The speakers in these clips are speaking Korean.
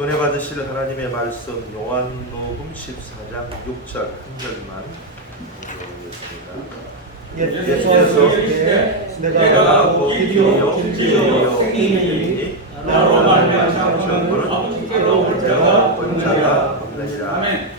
은혜 받으실 하나님의 말씀 요한복음 14장 6절 한 절만 읽어보겠습니다. 예수께서 이르시되 내가 길이요 진리요 생명이니 나로 말미암아 천국은 아버지께로 올 자가 본 자가 없느니라. 아멘.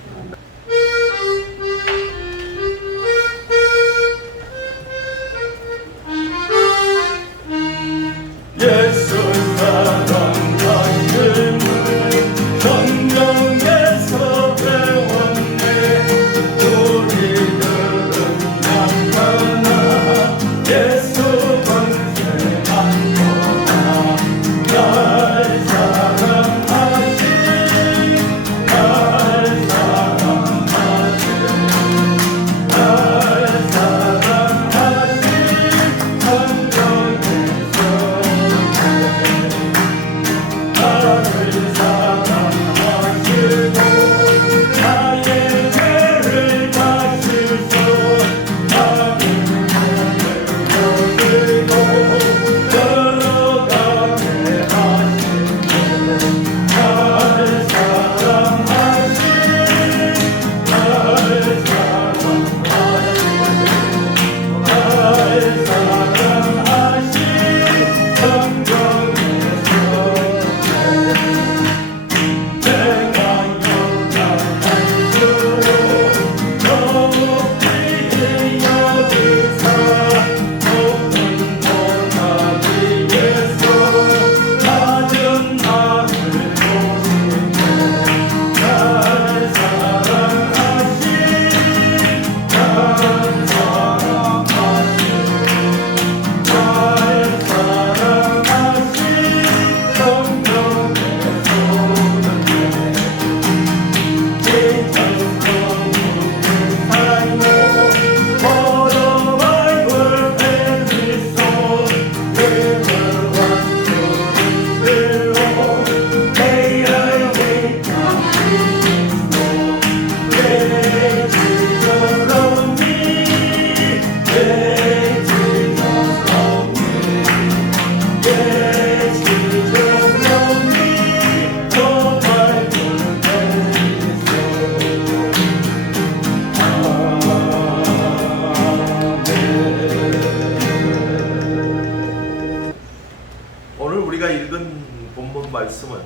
말씀은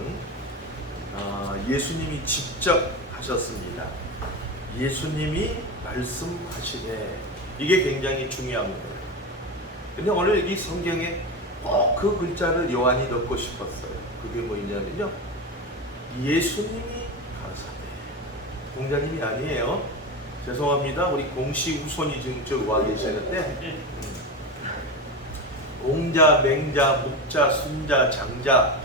예수님이 직접 하셨습니다. 예수님이 말씀하시네. 이게 굉장히 중요한 거예요. 근데 오늘 이 성경에 꼭 그 글자를 요한이 넣고 싶었어요. 그게 뭐냐면요, 예수님이 가라사대. 공자님이 아니에요. 죄송합니다. 우리 공시 우손이 지금 저 와 계시는데, 공자, 맹자, 묵자, 순자, 장자,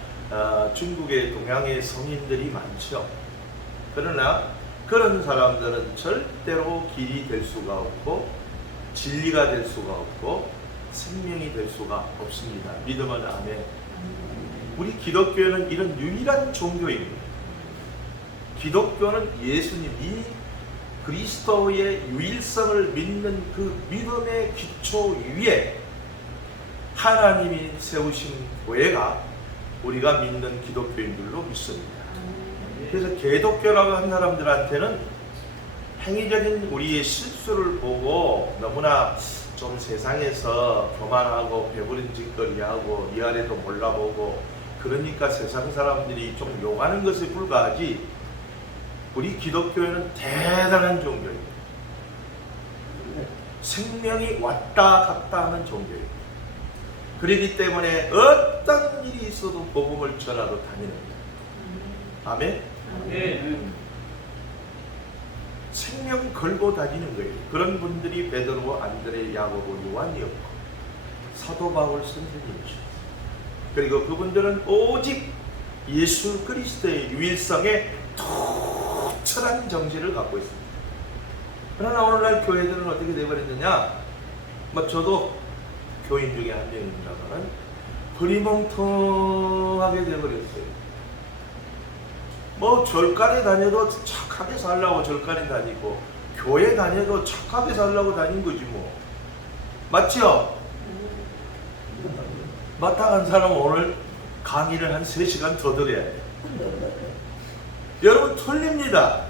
중국의 동양의 성인들이 많죠. 그러나 그런 사람들은 절대로 길이 될 수가 없고 진리가 될 수가 없고 생명이 될 수가 없습니다. 믿으면 아멘. 우리 기독교는 이런 유일한 종교입니다. 기독교는 예수님, 이 그리스도의 유일성을 믿는 그 믿음의 기초 위에 하나님이 세우신 교회가 우리가 믿는 기독교인들로 믿습니다. 그래서 개독교라고 한 사람들한테는 행위적인 우리의 실수를 보고 너무나 좀 세상에서 교만하고 배부른 짓거리하고 위아래도 몰라보고 그러니까 세상 사람들이 좀 욕하는 것에 불과하지, 우리 기독교회는 대단한 종교입니다. 생명이 왔다 갔다 하는 종교입니다. 그렇기 때문에 어떤 일이 있어도 복음을 전하러 다니는 거예요. 아멘? 아멘. 생명 걸고 다니는 거예요. 그런 분들이 베드로, 안드레, 야고보, 요한이었고 사도 바울 선생님이셨어요. 그리고 그분들은 오직 예수 그리스도의 유일성에 투철한 정신을 갖고 있습니다. 그러나 오늘날 교회들은 어떻게 되어버렸느냐, 저도 교인 중에 한 명입니다만 흐리멍텅하게 되어버렸어요. 절간에 다녀도 착하게 살라고 절간에 다니고 교회 다녀도 착하게 살라고 다닌 거지 뭐. 맞죠? 마땅한 사람은 오늘 강의를 한 3시간 더 들어야 돼. 여러분 틀립니다.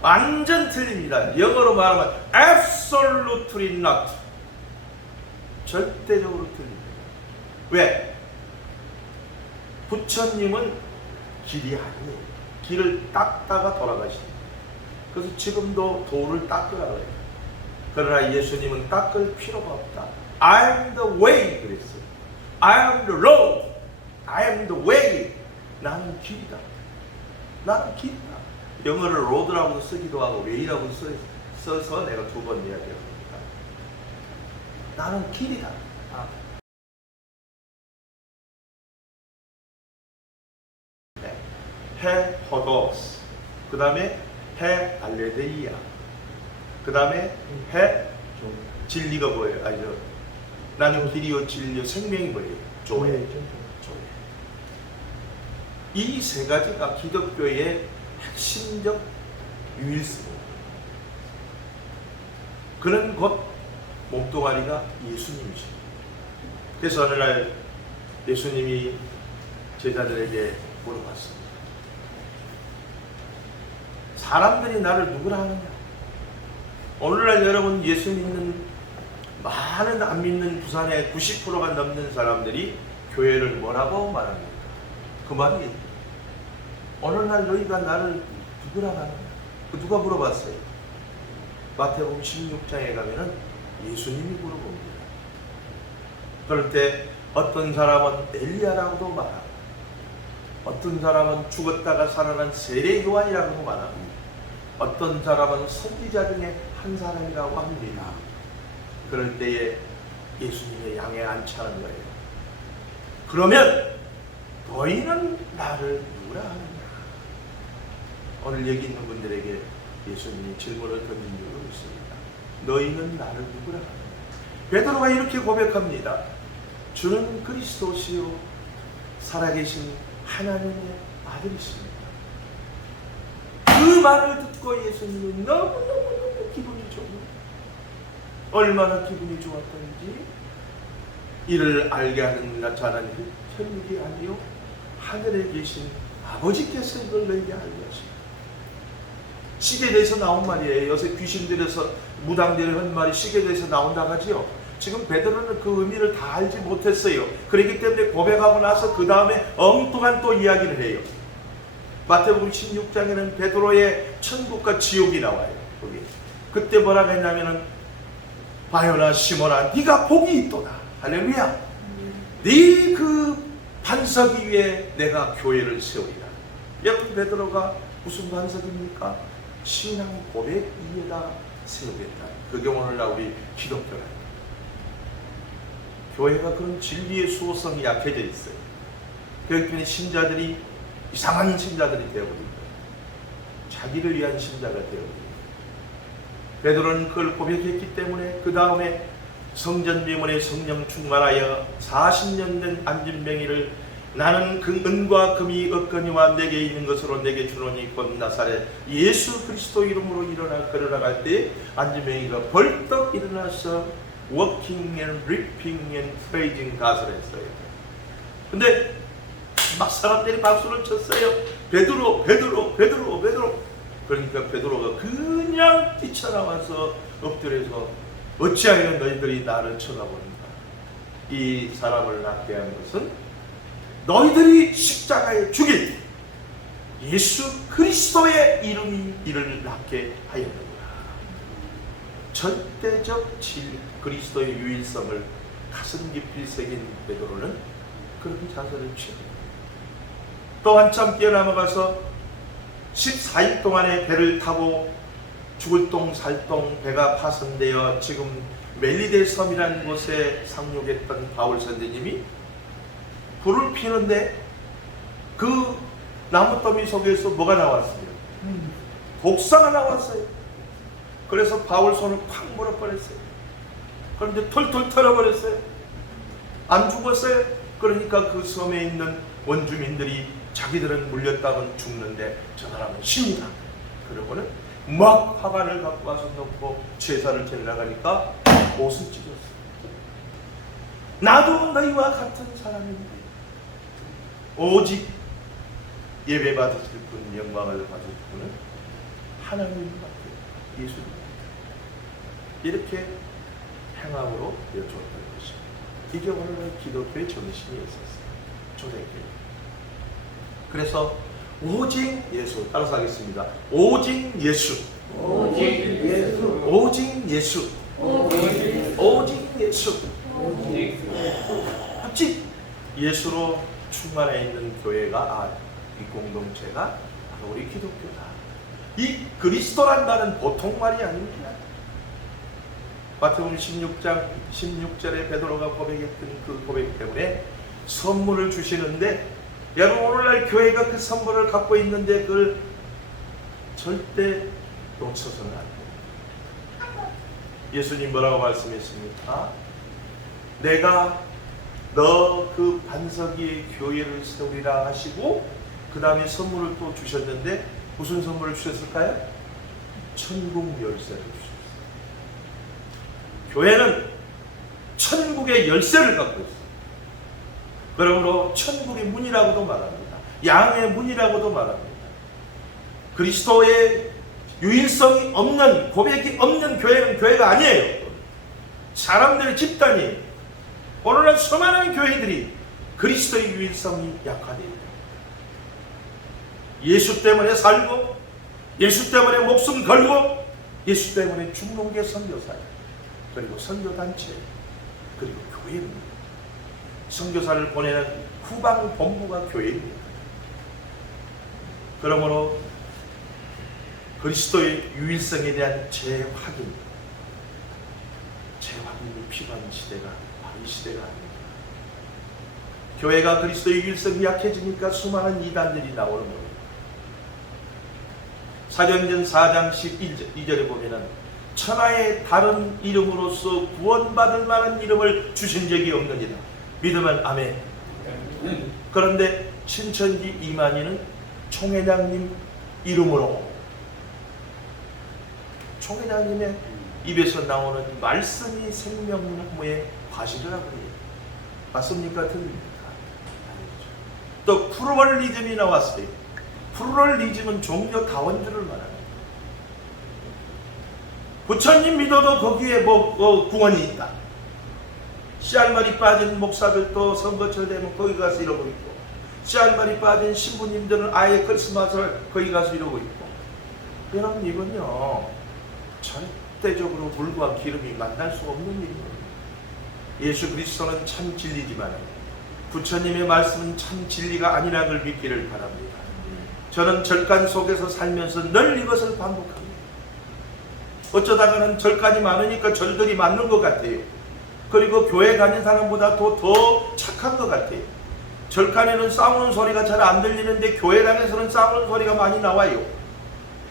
완전 틀립니다. 영어로 말하면 absolutely not. 절대적으로 틀립니다. 왜? 부처님은 길이 아니에요. 길을 닦다가 돌아가십니다. 그래서 지금도 돌을 닦으라고 해요. 그러나 예수님은 닦을 필요가 없다. I am the way 그랬어요. I am the road. I am the way. 나는 길이다. 나는 길이다. 영어를 road라고 쓰기도 하고 way라고 써서 내가 두 번 이야기합니다. 나는 길이다. 해 호도스, 그 다음에 해 알레데이아, 그 다음에 해 진리가 뭐예요? 아니죠. 나는 길이요 진리요 생명이 뭐예요? 조회. 이 세 가지가 기독교의 핵심적 유일성입니다. 그는 곧 몸뚱아리가 예수님이십니다. 그래서 어느 날 예수님이 제자들에게 물어봤습니다. 사람들이 나를 누구라 하느냐? 오늘날 여러분 예수 믿는 많은 안 믿는 부산의 90%가 넘는 사람들이 교회를 뭐라고 말합니까? 그 말이 오늘날 너희가 나를 누구라 하느냐? 누가 물어봤어요? 마태복음 16장에 가면은 예수님이 물어봅니다. 그럴 때 어떤 사람은 엘리야라고도 말하고 어떤 사람은 죽었다가 살아난 세례 요한이라고도 말하고 어떤 사람은 선지자 중에 한 사람이라고 합니다. 그럴 때에 예수님의 양에 앉혀는 거예요. 그러면 너희는 나를 누구라 하느냐? 오늘 여기 있는 분들에게 예수님이 질문을 던진 적이 있습니다. 너희는 나를 누구라 하느냐? 베드로가 이렇게 고백합니다. 주는 그리스도시요 살아계신 하나님의 아들이십니다. 그 말을 듣고 예수님은 너무너무 기분이 좋은, 얼마나 기분이 좋았던지, 이를 알게 하는 자는 천국이 아니요 하늘에 계신 아버지께서 이걸 너에게 알게 하십니다. 시계대에서 나온 말이에요. 요새 귀신들에서 무당들이 한 말이 시계대에서 나온다고 하지요. 지금 베드로는 그 의미를 다 알지 못했어요. 그렇기 때문에 고백하고 나서 그 다음에 엉뚱한 또 이야기를 해요. 마태복음 16장에는 베드로의 천국과 지옥이 나와요. 거기. 그때 뭐라고 했냐면은 바요나 시몬아 네가 복이 있도다. 할렐루야. 네 그 반석 위에 내가 교회를 세우리라. 여러분 베드로가 무슨 반석입니까? 신앙 고백 위에다 세우겠다. 그게 오늘날 우리 기독교라. 교회가 그런 진리의 수호성이 약해져 있어요. 그렇기 때문에 신자들이 이상한 신자들이 되어버린 거예요. 자기를 위한 신자가 되어버린 거예요. 베드로는 그걸 고백했기 때문에 그 다음에 성전비문에 성령 충만하여 40년 된 안진뱅이를 나는 그 은과 금이 없거니와 내게 있는 것으로 내게 주노니 곧 나사렛 예수 그리스도 이름으로 일어나 걸어나갈 때 안진뱅이가 벌떡 일어나서 walking and leaping and praising God을 했어요. 근데 막 사람들이 박수를 쳤어요. 베드로. 그러니까 베드로가 그냥 뛰쳐나와서 엎드려서 어찌하여 너희들이 나를 쳐다보는가? 이 사람을 낫게 한 것은 너희들이 십자가에 죽인 예수 그리스도의 이름이 이를 낫게 하였느니라. 절대적 그리스도의 유일성을 가슴 깊이 새긴 베드로는 그런 자세를 취합니다. 또 한참 뛰어넘어가서 14일 동안의 배를 타고 죽을 똥 살똥 배가 파손되어 지금 멜리데 섬이라는 곳에 상륙했던 바울 선생님이 불을 피우는데 그 나무더미 속에서 뭐가 나왔어요? 독사가 나왔어요. 그래서 바울 손을 팍 물어버렸어요. 그런데 털털 털어버렸어요. 안 죽었어요. 그러니까 그 섬에 있는 원주민들이 자기들은 물렸다면 죽는데 저 사람은 신이다. 그러고는 막 화관을 갖고 와서 넣고 제사를 지내려 가니까 옷을 찢었어요. 나도 너희와 같은 사람인데 오직 예배 받으실 분, 영광을 받을 분은 하나님밖에, 예수님. 이렇게 행함으로 여쭈었던 것입니다. 이게 오늘날 기독교의 정신이었었어요. 초대교회. 그래서 오직 예수, 따라서 하겠습니다. 오직 예수. 오직 예수. 오직 예수. 오직 예수. 오직 예수로 충만해 있는 교회가, 이 공동체가 바로 우리 기독교다. 이 그리스도란다는 보통 말이 아닙니다. 마태복음 16장 16절에 베드로가 고백했던 그 고백 때문에 선물을 주시는데, 여러분 오늘날 교회가 그 선물을 갖고 있는데 그걸 절대 놓쳐서는 안 돼요. 예수님 뭐라고 말씀했습니까? 내가 너 그 반석 위에 교회를 세우리라 하시고 그 다음에 선물을 또 주셨는데 무슨 선물을 주셨을까요? 천국 열쇠를 주셨어요. 교회는 천국의 열쇠를 갖고 있어요. 그러므로 천국의 문이라고도 말합니다. 양의 문이라고도 말합니다. 그리스도의 유일성이 없는, 고백이 없는 교회는 교회가 아니에요. 사람들의 집단이, 오늘날 수많은 교회들이 그리스도의 유일성이 약화되어 있다. 예수 때문에 살고, 예수 때문에 목숨 걸고, 예수 때문에 죽는 게 선교사예요. 그리고 선교단체, 그리고 교회입니다. 선교사를 보내는 후방 본부가 교회입니다. 그러므로 그리스도의 유일성에 대한 재확인이 필요한 시대가 바로 이 시대가 아닙니다. 교회가 그리스도의 유일성이 약해지니까 수많은 이단들이 나오는 겁니다. 사도행전 4장 12절에 보면은 천하의 다른 이름으로서 구원받을 만한 이름을 주신 적이 없느니라. 믿으면 아멘. 그런데 신천지 이만희는 총회장님 이름으로, 총회장님의 입에서 나오는 말씀이 생명나무의 과실이라고 해요. 맞습니까? 틀립니까? 아니죠. 또 플루럴리즘이 나왔어요. 플루럴리즘은 종교 다원주를 말합니다. 부처님 믿어도 거기에 구원이 있다. 씨알말이 빠진 목사들도 선거철 되면 거기 가서 이러고 있고, 씨알말이 빠진 신부님들은 아예 크리스마스를 거기 가서 이러고 있고. 여러분, 이건요 절대적으로 물과 기름이 만날 수 없는 일입니다. 예수 그리스도는 참 진리지만 부처님의 말씀은 참 진리가 아니라는 믿기를 바랍니다. 저는 절간 속에서 살면서 늘 이것을 반복합니다. 어쩌다가는 절간이 많으니까 절들이 맞는 것 같아요. 그리고 교회 다닌 사람보다 더 착한 것 같아요. 절간에는 싸우는 소리가 잘 안 들리는데 교회당에서는 싸우는 소리가 많이 나와요.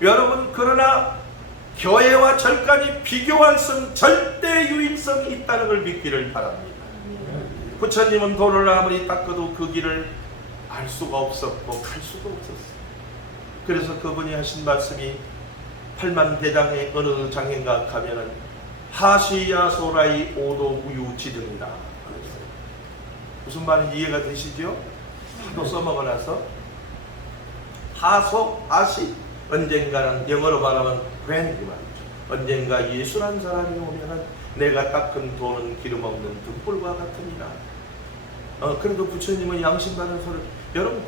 여러분, 그러나 교회와 절간이 비교할 수 절대 유일성이 있다는 걸 믿기를 바랍니다. 부처님은 돌을 아무리 닦아도 그 길을 알 수가 없었고 갈 수가 없었어요. 그래서 그분이 하신 말씀이 8만 대장의 어느 장인가 가면은 하시야소라이 오도 우유지등이다. 무슨 말인지 이해가 되시죠? 하도 써먹어 놔서 하시 언젠가는 영어로 말하면 when 이 말이죠. 언젠가 예수란 사람이 오면은 내가 닦은 돌은 기름 없는 등불과 같으니라. 그래도 부처님은 양심받은 소리, 여러분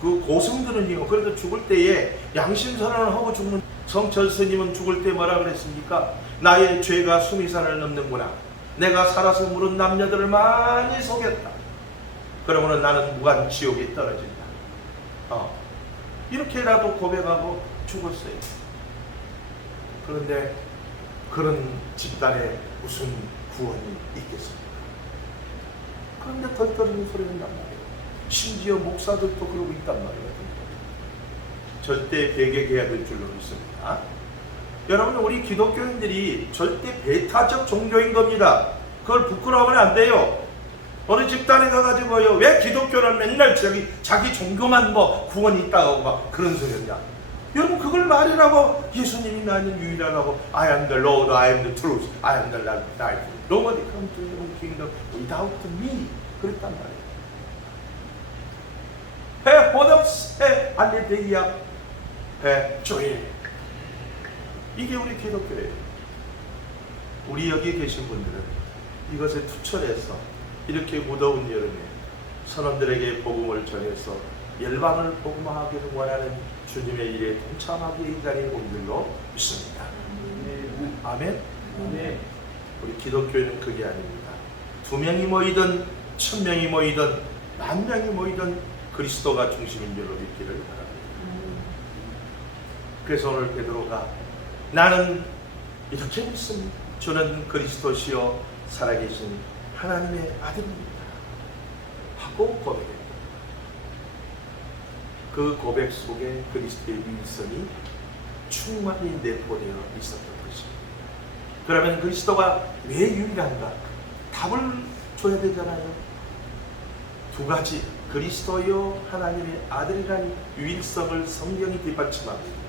그 고승들은요, 그래도 죽을 때에 양심 선언을 하고 죽는. 성철 스님은 죽을 때 뭐라 그랬습니까? 나의 죄가 수미산을 넘는구나. 내가 살아서 물은 남녀들을 많이 속였다. 그러므로 나는 무한 지옥에 떨어진다. 이렇게라도 고백하고 죽었어요. 그런데 그런 집단에 무슨 구원이 있겠습니까? 그런데 덜덜이는 소리가 난단 말이에요. 심지어 목사들도 그러고 있단 말이에요. 절대 배격해야 될 줄로 믿습니다. 여러분, 우리 기독교인들이 절대 배타적 종교인 겁니다. 그걸 부끄러워하면 안 돼요. 어느 집단에 가가지고요, 왜 기독교는 맨날 자기 종교만 구원이 있다고 막 그런 소리 하냐. 여러분, 그걸 말이라고. 예수님이 나는 유일하다고. I am the Lord, I am the truth, I am the life. Nobody comes to your kingdom without me. 그랬단 말이에요. 해 보답 해 알레데이야 해 조일. 이게 우리 기독교예요. 우리 여기 계신 분들은 이것에 투철해서 이렇게 무더운 여름에 선원들에게 복음을 전해서 열방을 복음화하기를 원하는 주님의 일에 동참하기 인간인 분들로 믿습니다. 아멘. 우리 기독교회는 그게 아닙니다. 2명이 모이든 1000명이 모이든 10,000명이 모이든 그리스도가 중심인 줄로 믿기를 바랍니다. 그래서 오늘 베드로가 나는 이렇게 믿습니다. 주는 그리스도시요 살아계신 하나님의 아들입니다 하고 고백했다. 그 고백 속에 그리스도의 위선이 충만히 내포되어 있었던 것입니다. 그러면 그리스도가 왜 유일한가? 답을 줘야 되잖아요. 두 가지, 그리스도요 하나님의 아들이라는 유일성을 성경이 뒷받침합니다.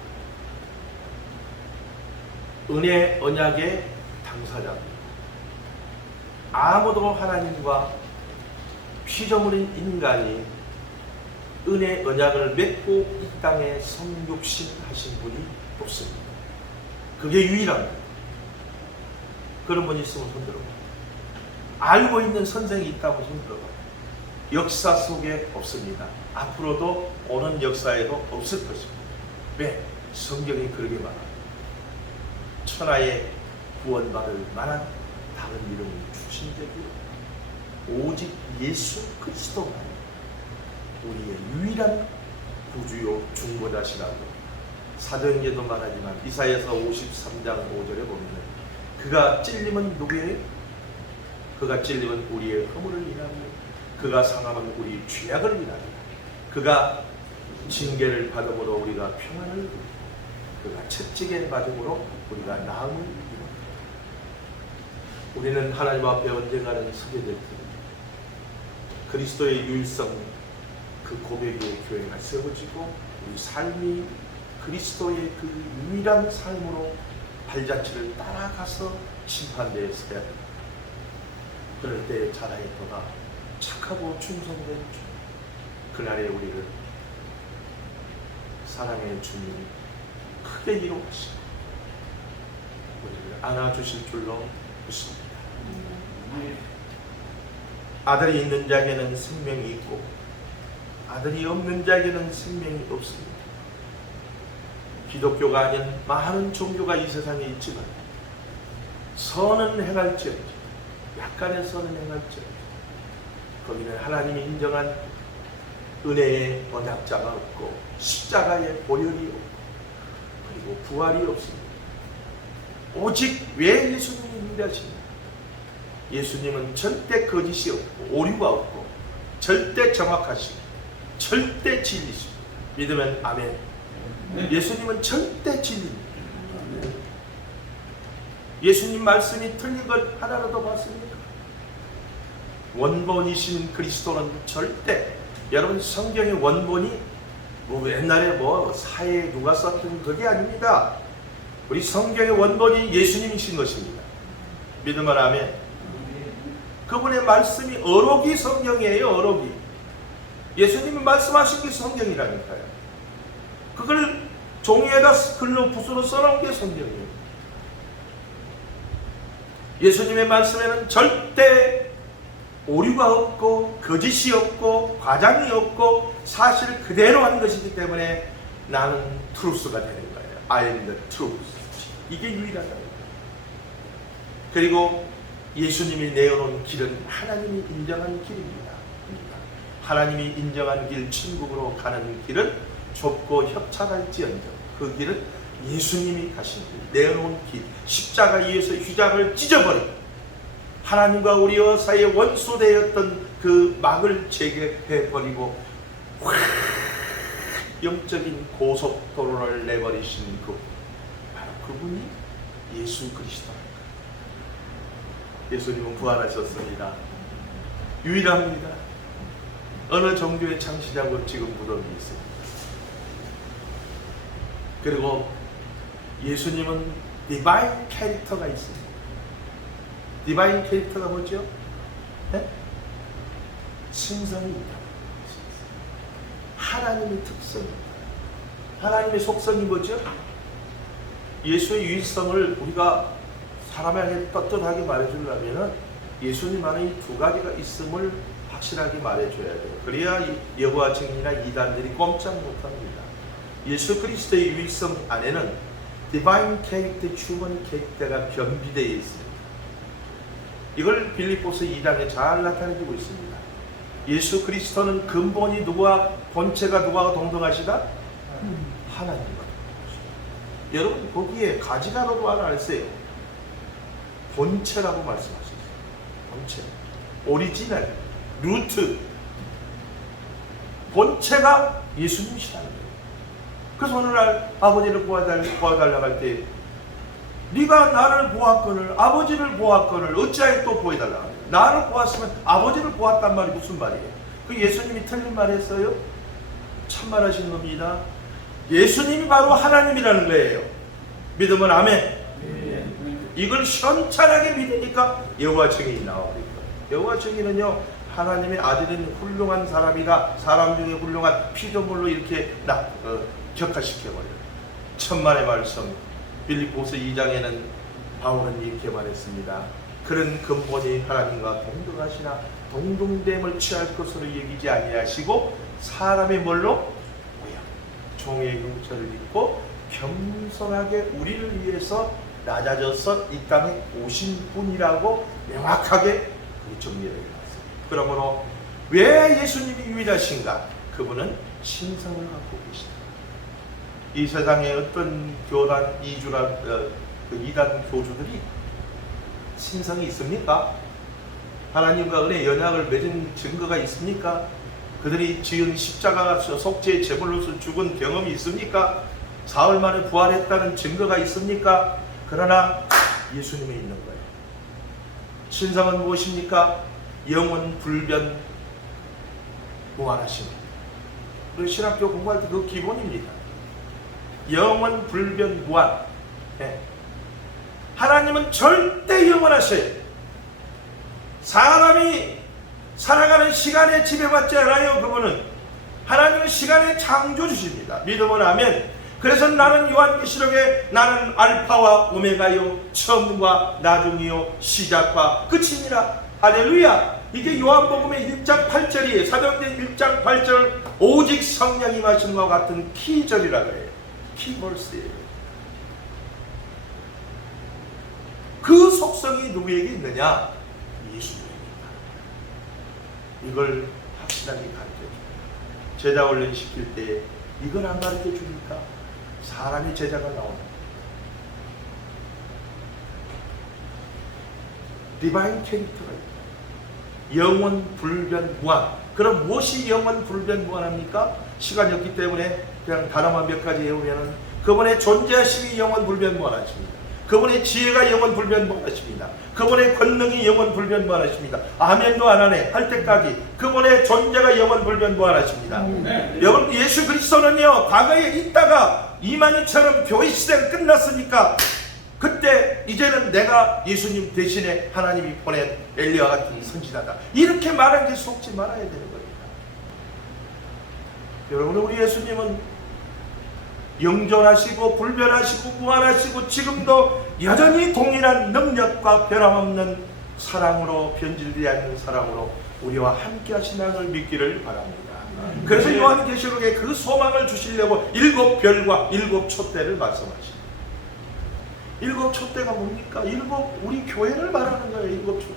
은혜 언약의 당사자입니다. 아무도 하나님과 피조물인 인간이 은혜 언약을 맺고 이 땅에 성육신하신 분이 없습니다. 그게 유일합니다. 그런 분이 있으면 손들어봐. 알고 있는 선생이 있다고 손들어봐. 역사 속에 없습니다. 앞으로도 오는 역사에도 없을 것입니다. 왜? 성경이 그러게 말합니다. 천하에 구원받을 만한 다른 이름을 주신 적이 오직 예수 그리스도만 우리의 유일한 구주요 중보자시라고 사도행전도 말하지만 이사야서 53장 5절에 보면 그가 찔림은 누구예요? 그가 찔림은 우리의 허물을 인하며 그가 상함은 우리 죄악을 인하며 그가 징계를 받음으로 우리가 평안을 누리고 그가 채찍에 맞음으로 우리가 나음을 이루었다. 우리는 하나님 앞에 언젠가는 서게 될 텐데 그리스도의 유일성 그 고백 위에 교회가 세워지고 우리 삶이 그리스도의 그 유일한 삶으로 발자취를 따라가서 심판대에 서야 합니다. 그럴 때 자라의 도가 착하고 충성된 주 그날에 우리를 사랑의 주님이 크게 이루어주시고 우리를 안아주실 줄로 믿습니다. 아들이 있는 자에게는 생명이 있고 아들이 없는 자에게는 생명이 없습니다. 기독교가 아닌 많은 종교가 이 세상에 있지만 선은 행할지언정 약간의 선은 행할지언정 거기는 하나님이 인정한 은혜의 언약자가 없고 십자가의 보혈이 없고 그리고 부활이 없습니다. 오직 왜 예수님이 유일하십니까? 예수님은 절대 거짓이 없고 오류가 없고 절대 정확하시고 절대 진리시고 믿으면 아멘. 예수님은 절대 진리입니다. 예수님 말씀이 틀린 것 하나라도 봤습니까? 원본이신 그리스도는 절대 여러분 성경의 원본이 뭐 옛날에 뭐 사회에 누가 썼던 그게 아닙니다. 우리 성경의 원본이 예수님이신 것입니다. 믿으면 아멘. 그분의 말씀이 어록이 성경이에요. 어록이 예수님이 말씀하신 게 성경이라니까요. 그걸 종이에다 글로 붓으로 써놓은 게 성경이에요. 예수님의 말씀에는 절대 오류가 없고 거짓이 없고 과장이 없고 사실 그대로 한 것이기 때문에 나는 트루스가 되는 거예요. I am the truth. 이게 유일하다. 그리고 예수님이 내어놓은 길은 하나님이 인정한 길입니다. 하나님이 인정한 길, 천국으로 가는 길은 좁고 협착할지언정 그 길은 예수님이 가신 길, 내어놓은 길, 십자가 위에서 휘장을 찢어버리고 하나님과 우리와 사이에 원수되었던 그 막을 제거해버리고 영적인 고속도로를 내버리신 그 바로 그분이 예수 그리스도입니다. 예수님은 부활하셨습니다. 유일합니다. 어느 종교의 창시자고 지금 무덤이 있습니다. 그리고 예수님은 디바인 캐릭터가 있습니다. 디바인 캐릭터가 뭐죠? 네? 신성이 있다. 하나님의 특성입니다. 하나님의 속성이 뭐죠? 예수의 유일성을 우리가 사람에게 떳떳하게 말해주려면 예수님 안에 이 두 가지가 있음을 확실하게 말해줘야 돼요. 그래야 여호와 증인이나 이단들이 꼼짝 못합니다. 예수 그리스도의 유일성 안에는 디바인 캐릭터, 휴먼 캐릭터가 겸비되어 있습니다. 이걸 빌립보서 2장에 잘 나타내주고 있습니다. 예수 그리스도는 근본이 누구와 본체가 누구와 동등하시다? 하나님과 동등하시다. 여러분 거기에 가지가로도 하나 했어요. 본체라고 말씀하셨어요. 본체, 오리지널, 루트. 본체가 예수님이시다는 거예요. 그래서 어느 날 아버지를 보아달라고 할 때 네가 나를 보았거늘 아버지를 보았거늘 어찌하여 또 보여달라고 하냐. 나를 보았으면 아버지를 보았단 말이 무슨 말이에요? 그 예수님이 틀린 말 했어요? 참말 하신 겁니다. 예수님이 바로 하나님이라는 거예요. 믿으면 아멘. 이걸 현찬하게 믿으니까 여호와 증인이 나오는 거예요. 여호와 증인은요, 하나님의 아들인 훌륭한 사람이다. 사람 중에 훌륭한 피조물로 이렇게 격화시켜버려요. 천만의 말씀 빌립보서 2장에는 바울은 이렇게 말했습니다. 그런 근본이 하나님과 동등하시나 동등됨을 취할 것으로 여기지 아니하시고 사람의 뭘로? 모양, 종의 형체를 입고 겸손하게 우리를 위해서 낮아져서 이 땅에 오신 분이라고 명확하게 정리를 해놨습니다. 그러므로 왜 예수님이 유일하신가? 그분은 신성을 갖고 계시다. 이 세상에 어떤 교단, 이단 교주들이 신성이 있습니까? 하나님과 은혜 연약을 맺은 증거가 있습니까? 그들이 지은 십자가 속죄의 제물로서 죽은 경험이 있습니까? 사흘 만에 부활했다는 증거가 있습니까? 그러나 예수님에 있는 거예요. 신성은 무엇입니까? 영원 불변 무한하심. 우리 신학교 공부할 때 그 기본입니다. 영원 불변 무한. 네. 하나님은 절대 영원하셔요. 사람이 살아가는 시간에 지배받지 않아요. 그분은 하나님은 시간의 창조주십니다. 믿으면 아멘. 그래서 나는 요한계시록에 나는 알파와 오메가요 처음과 나중이요 시작과 끝입니다. 할렐루야. 이게 요한복음의 1장 8절이에요. 사도행전 1장 8절 오직 성령이 임하심과 같은 키절이라고 해요. 키벌스예요. 그 속성이 누구에게 있느냐? 예수님입니다. 이걸 확실하게 가르쳐줍니다. 제자 훈련 시킬 때 이걸 안 가르쳐 주니까 사람이 제자가 나옵니다. 디바인 캐릭터가 있다. 영원 불변 무한. 그럼 무엇이 영원 불변 무한합니까? 시간이 없기 때문에 그냥 단어만 몇 가지 외우면은 그분의 존재하심이 영원 불변 무한하십니다. 그분의 지혜가 영원 불변 무한하십니다. 그분의 권능이 영원 불변 무한하십니다. 아멘도 안 하네 할 때까지 그분의 존재가 영원 불변 무한하십니다. 여러분 예수 그리스도는요 과거에 있다가 이만희처럼 교회 시대가 끝났으니까 그때 이제는 내가 예수님 대신에 하나님이 보낸 엘리야와 같은 선지자다 이렇게 말하는 게 속지 말아야 되는 겁니다. 여러분 우리 예수님은 영존하시고 불변하시고 무한하시고 지금도 여전히 동일한 능력과 변함없는 사랑으로 변질되지 않는 사랑으로 우리와 함께 하신다는 걸 믿기를 바랍니다. 그래서 요한계시록에 그 소망을 주시려고 7별과 7촛대를 말씀하십니다. 7촛대가 뭡니까? 우리 교회를 말하는 거예요. 7촛대.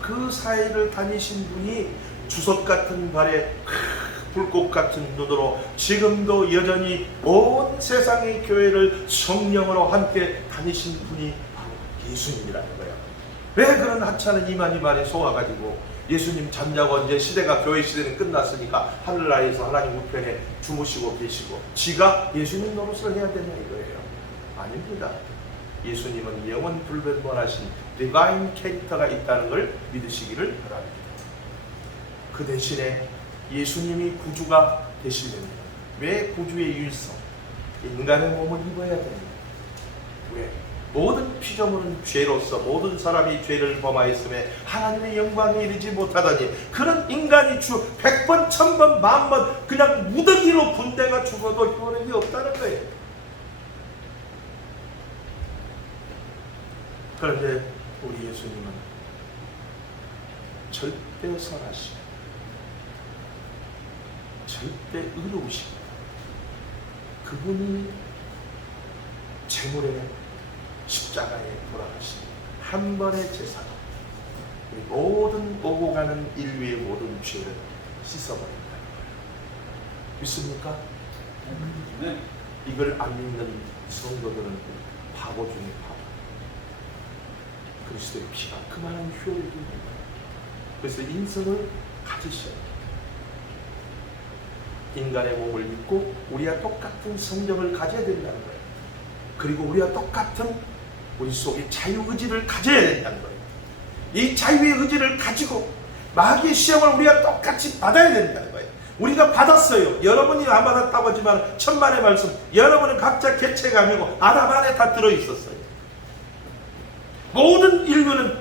그 사이를 다니신 분이 주석 같은 발에 불꽃 같은 눈으로 지금도 여전히 온 세상의 교회를 성령으로 함께 다니신 분이 바로 예수님이라는 거예요. 왜 그런 하찮은 이만희 말에 속아가지고 예수님 잠자고 언제 시대가 교회 시대는 끝났으니까 하늘나라에서 하나님 우편에 주무시고 계시고 지가 예수님 노릇을 해야 되냐 이거예요. 아닙니다. 예수님은 영원 불변무한하신 디바인 캐릭터가 있다는 걸 믿으시기를 바랍니다. 그 대신에 예수님이 구주가 되시려면 왜 구주의 유일성? 인간의 몸을 입어야 됩니다. 왜? 모든 피조물은 죄로서 모든 사람이 죄를 범하였음에 하나님의 영광에 이르지 못하다니 그런 인간이 주 100번, 1000번, 10,000번 그냥 무더기로 분대가 죽어도 효력이 없다는 거예요. 그런데 우리 예수님은 절대 선하시고 절대 의로우시고 그분이 제물의 십자가에 돌아가신 한 번의 제사로 우리 모든 오고 가는 인류의 모든 죄를 씻어버린다는 거예요. 믿습니까? 네. 이걸 안 믿는 성도들은 바보 중에 바보. 그리스도의 피가 그만한 효력이 있는 거예요. 그래서 인성을 가지셔야 돼요. 인간의 몸을 입고 우리와 똑같은 성경을 가져야 된다는 거예요. 그리고 우리와 똑같은 우리 속에 자유의지를 가져야 된다는 거예요. 이 자유의 의지를 가지고 마귀의 시험을 우리가 똑같이 받아야 된다는 거예요. 우리가 받았어요. 여러분이 안 받았다고 하지만 천만의 말씀, 여러분은 각자 개체가 아니고 아담 안에 다 들어있었어요. 모든 인류는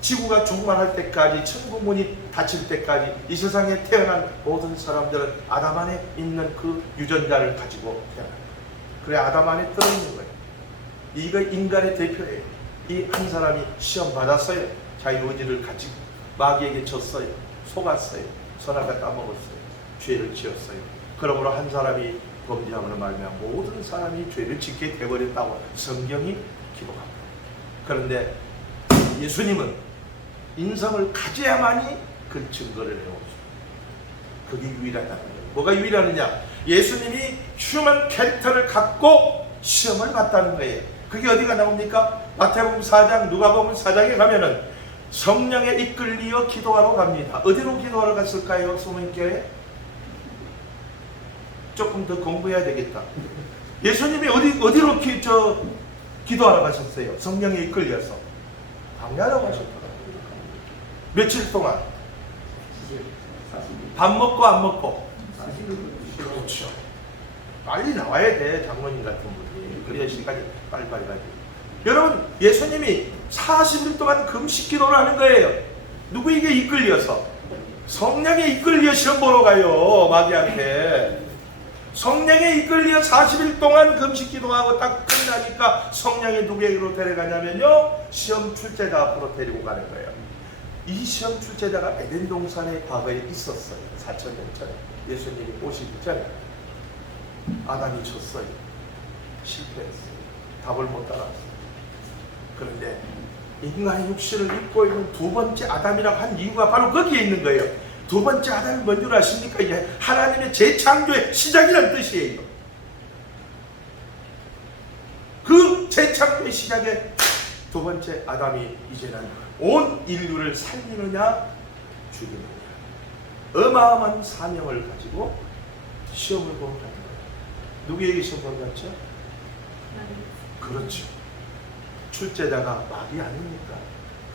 지구가 종말할 때까지, 천국 문이 닫힐 때까지 이 세상에 태어난 모든 사람들은 아담 안에 있는 그 유전자를 가지고 태어납니다. 그래 아담 안에 들어있는 거예요. 이거 인간의 대표예요. 이 한 사람이 시험 받았어요. 자유의지를 가지고 마귀에게 졌어요. 속았어요. 선악을 따먹었어요. 죄를 지었어요. 그러므로 한 사람이 범죄함으로 말미암아 모든 사람이 죄를 짓게 되어버렸다고 성경이 기록합니다. 그런데 예수님은 인성을 가져야만이 그 증거를 내옵니다. 그게 유일하다는 거예요. 뭐가 유일하느냐? 예수님이 휴먼 캐릭터를 갖고 시험을 봤다는 거예요. 그게 어디가 나옵니까? 마태복음 4장, 누가복음 4장에 가면은 성령에 이끌리어 기도하러 갑니다. 어디로 기도하러 갔을까요? 소문교회? 조금 더 공부해야 되겠다. 예수님이 어디로 기도하러 가셨어요? 성령에 이끌려서 광야로 가셨더라고요. 며칠 동안 밥 먹고 안 먹고. 그렇죠. 빨리 나와야 돼, 장로님 같은 분이. 그래야 시간이 빨리빨리 가지. 여러분, 예수님이 40일 동안 금식 기도를 하는 거예요. 누구에게 이끌려서? 성령에 이끌려 시험 보러 가요, 마귀한테. 성령에 이끌려 40일 동안 금식 기도하고 딱 끝나니까 성령이 누구에게로 데려가냐면요, 시험 출제자 앞으로 데리고 가는 거예요. 이 시험 출제자가 에덴 동산에 과거에 있었어요. 4,000년 전에. 예수님이 오시기 전에. 아담이 졌어요. 실패했어요. 답을 못 따라왔어요. 그런데 인간의 육신을 입고 있는 두 번째 아담이라고 한 이유가 바로 거기에 있는 거예요. 두 번째 아담이 뭔 줄 아십니까? 이게 하나님의 재창조의 시작이라는 뜻이에요. 그 재창조의 시작에 두 번째 아담이 이제는 온 인류를 살리느냐 죽이느냐 어마어마한 사명을 가지고 시험을 보는 거예요. 누구에게 시험 보는 거죠? 그렇죠. 출제자가 마귀 아닙니까?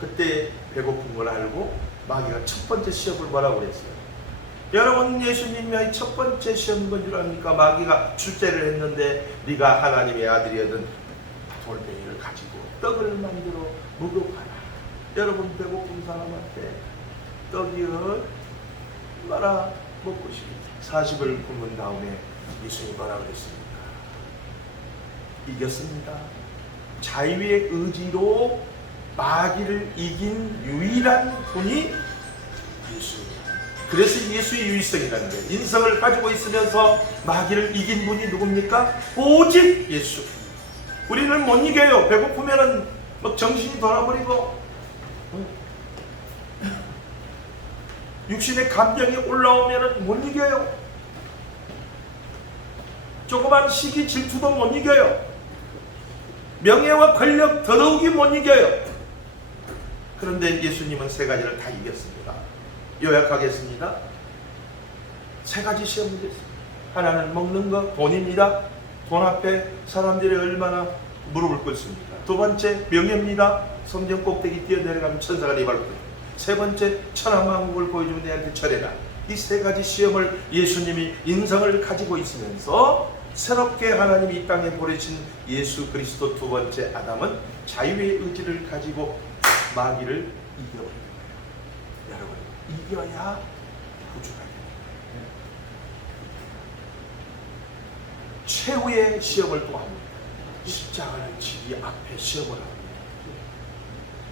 그때 배고픈 걸 알고 마귀가 첫 번째 시험을 뭐라고 그랬어요? 여러분, 예수님의 첫 번째 시험은 뭔 줄 압니까? 마귀가 출제를 했는데 네가 하나님의 아들이거든 돌멩이를 가지고 떡을 만들어 먹어봐라. 여러분, 배고픈 사람한테 떡이 얼마나 먹고 싶겠어요? 40을 굶은 다음에 예수님이 뭐라고 그랬습니까? 이겼습니다. 자유의 의지로 마귀를 이긴 유일한 분이 예수입니다. 그래서 예수의 유일성이라는 거예요. 인성을 가지고 있으면서 마귀를 이긴 분이 누굽니까? 오직 예수. 우리는 못 이겨요. 배고프면은 막 정신이 돌아버리고 육신의 감정이 올라오면은 못 이겨요. 조그만 시기 질투도 못 이겨요. 명예와 권력 더더욱이 못 이겨요. 그런데 예수님은 세 가지를 다 이겼습니다. 요약하겠습니다. 세 가지 시험이 됐습니다. 하나는 먹는 거, 돈입니다. 돈 앞에 사람들이 얼마나 무릎을 꿇습니까? 두 번째, 명예입니다. 성전 꼭대기 뛰어내려가면 천사가 네 발 꿇어요. 세 번째, 천하만국을 보여주면 내한테 절해라. 이 세 가지 시험을 예수님이 인성을 가지고 있으면서 새롭게 하나님이 이 땅에 보내신 예수 그리스도 두 번째 아담은 자유의 의지를 가지고 마귀를 이겨버립니다. 여러분, 이겨야 구주가 됩니다. 최후의 시험을 또 합니다. 십자가를 지기 앞에 시험을 합니다.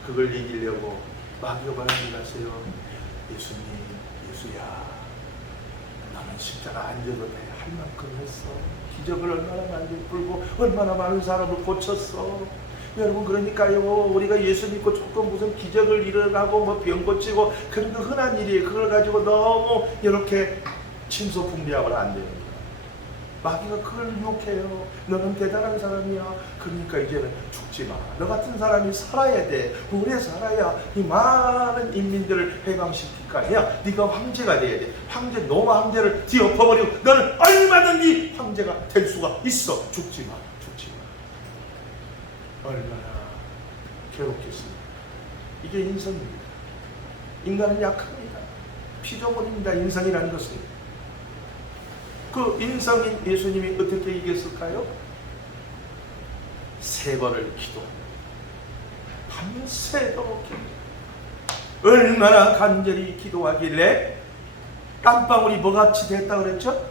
그걸 이기려고 마귀가 말하세요. 예수님, 예수야, 나는 십자가 안 져도 돼. 할 만큼 했어. 기적을 얼마나 많이 풀고 얼마나 많은 사람을 고쳤어. 여러분, 그러니까요, 우리가 예수 믿고 조금 무슨 기적을 일어나고 뭐 병 고치고 그런 거 흔한 일이에요. 그걸 가지고 너무 이렇게 침소풍비하면 안 되는 거예요. 마귀가 그걸 유혹해요. 너는 대단한 사람이야. 그러니까 이제는 죽지 마. 너 같은 사람이 살아야 돼. 오래 살아야 이 많은 인민들을 해방시킬 거 아니야. 네가 황제가 돼야 돼. 황제, 노마 황제를 뒤엎어버리고 너는 얼마든지 황제가 될 수가 있어. 죽지 마. 죽지 마. 얼마나 괴롭겠습니까? 이게 인성입니다. 인간은 약합니다. 피조물입니다. 인성이라는 것은. 그 인성인 예수님이 어떻게 이겼을까요? 3번을 기도합니다. 밤새도록 기도. 얼마나 간절히 기도하길래 땀방울이 뭐같이 됐다 그랬죠?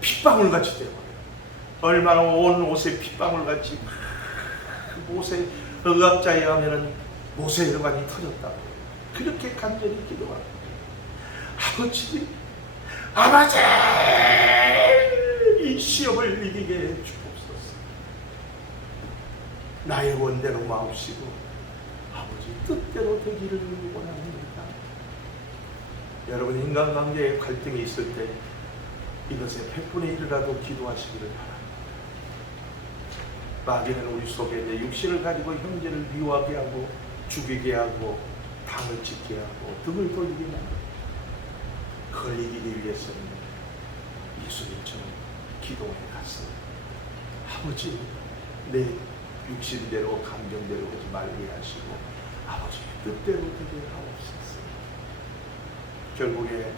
핏방울같이 되어버려요. 얼마나 온 옷에 핏방울같이 모세 의학자에 의하면 모세 혈관이 터졌다고. 그렇게 간절히 기도합니다. 아버지, 이 시험을 이기게 주옵소서. 나의 원대로 마옵시고 아버지 뜻대로 되기를 원합니다. 여러분, 인간관계에 갈등이 있을 때 이것의 100분의 1이라도 기도하시기를 바랍니다. 마귀는 우리 속에 이제 육신을 가지고 형제를 미워하게 하고 죽이게 하고 당을 짓게 하고 등을 돌리게 합니다. 그걸 이기기 위해서는 예수님처럼 기도해 갔습니다. 아버지, 내 육신대로 감정대로 하지 말게 하시고 아버지 뜻대로 되게 하옵소서. 결국에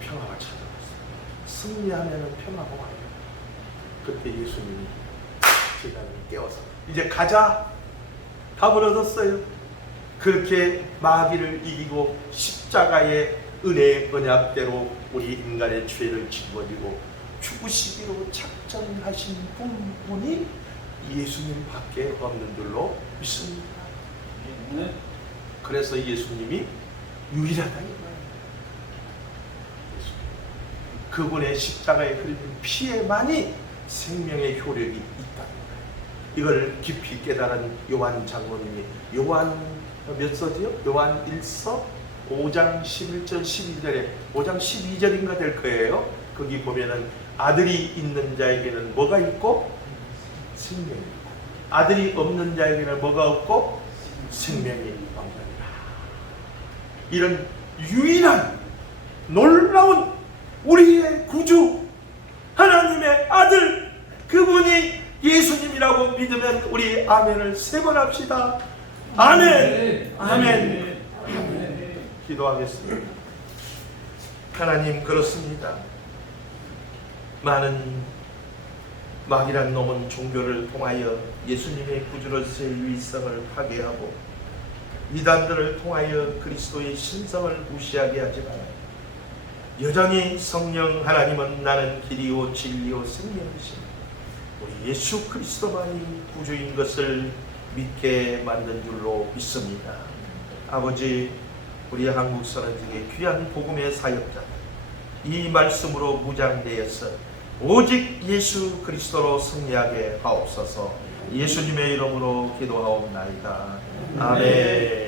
평화가 찾아왔어요. 승리하면 평화가 와요. 그때 예수님이 제자를 깨워서 이제 가자. 답을 얻었어요. 그렇게 마귀를 이기고 십자가의 은혜의 언약대로 우리 인간의 죄를 짊어지고 죽으시기로 작정하신 분이 예수님밖에 없는 줄로 믿습니다. 그래서 예수님이 유일하다 이거예요. 그분의 십자가에 흘린 피에만이 생명의 효력이 있다. 이걸 깊이 깨달은 요한 장로님이 요한 몇 서지요? 요한 1서 5장 11절 12절에 5장 12절인가 될 거예요. 거기 보면은 아들이 있는 자에게는 뭐가 있고? 생명이 있고, 아들이 없는 자에게는 뭐가 없고? 생명이 없느니라. 이런 유일한 놀라운 우리의 구주 하나님의 아들, 그분이 예수님이라고 믿으면 우리 아멘을 3번 합시다. 아멘, 아멘, 아멘. 기도하겠습니다. 하나님, 그렇습니다. 많은 마귀란 놈은 종교를 통하여 예수님의 구주로서의 유일성을 파괴하고 이단들을 통하여 그리스도의 신성을 무시하게 하지만 여전히 성령 하나님은 나는 길이요 진리요 생명이신 우리 예수 그리스도만이 구주인 것을 믿게 만든 줄로 믿습니다. 아버지, 우리 한국 선원중에 귀한 복음의 사역자 이 말씀으로 무장되어서 오직 예수 그리스도로 승리하게 하옵소서. 예수님의 이름으로 기도하옵나이다. 아멘.